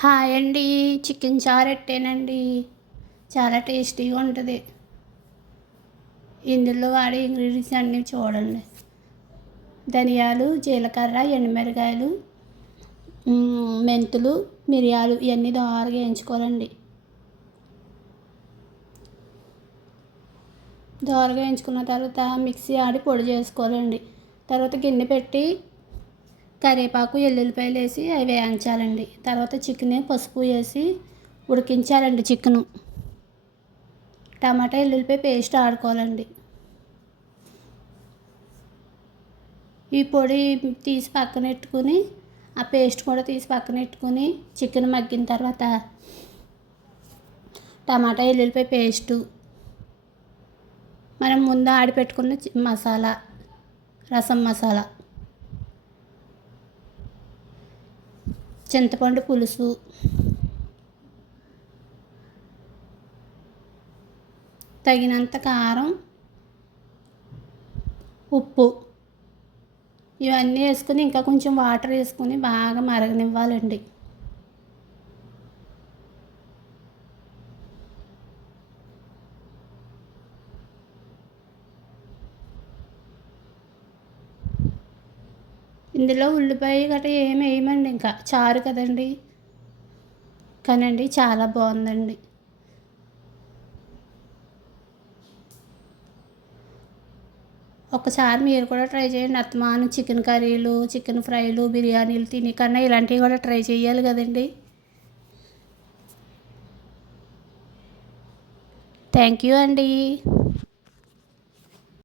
Hi అండి. Chicken చారు ఎట్టేనండి. చాలా టేస్టీగా ఉంటుంది. ఇందులో వాడే ఇంగ్రీడియంట్స్ అన్నీ చూడండి. ధనియాలు, జీలకర్ర, ఎండుమిరకాయలు, మెంతులు, మిరియాలు ఇవన్నీ దోరగా వేయించుకోవాలండి. దోరగా వేయించుకున్న తర్వాత మిక్సీ ఆడి పొడి చేసుకోవాలండి. తర్వాత గిన్నె పెట్టి కరివేపాకు, ఎల్లుల్లిపాయలు వేసి అవి వేయించాలండి. తర్వాత చికెన్ పసుపు వేసి ఉడికించాలండి. చికెను టమాటా ఎల్లుల్లిపాయ పేస్ట్ ఆడుకోవాలండి. ఈ పొడి తీసి పక్కన పెట్టుకుని ఆ పేస్ట్ కూడా తీసి పక్కన పెట్టుకుని చికెన్ మగ్గిన తర్వాత టమాటా ఎల్లుల్లిపాయ పేస్టు, మనం ముందు ఆడిపెట్టుకున్న మసాలా, రసం మసాలా, చింతపండు పులుసు, తగినంత కారం, ఉప్పు ఇవన్నీ వేసుకుని ఇంకా కొంచెం వాటర్ వేసుకుని బాగా మరగనివ్వాలండి. ఇందులో ఉల్లిపాయ గట్రా ఏమి వేయమండి, ఇంకా చారు కదండి. కానండి చాలా బాగుందండి. ఒకసారి మీరు కూడా ట్రై చేయండి. అత్తమాను చికెన్ కర్రీలు, చికెన్ ఫ్రైలు, బిర్యానీలు తిని కన్నా ఇలాంటివి కూడా ట్రై చేయాలి కదండి. థ్యాంక్ యూ అండి.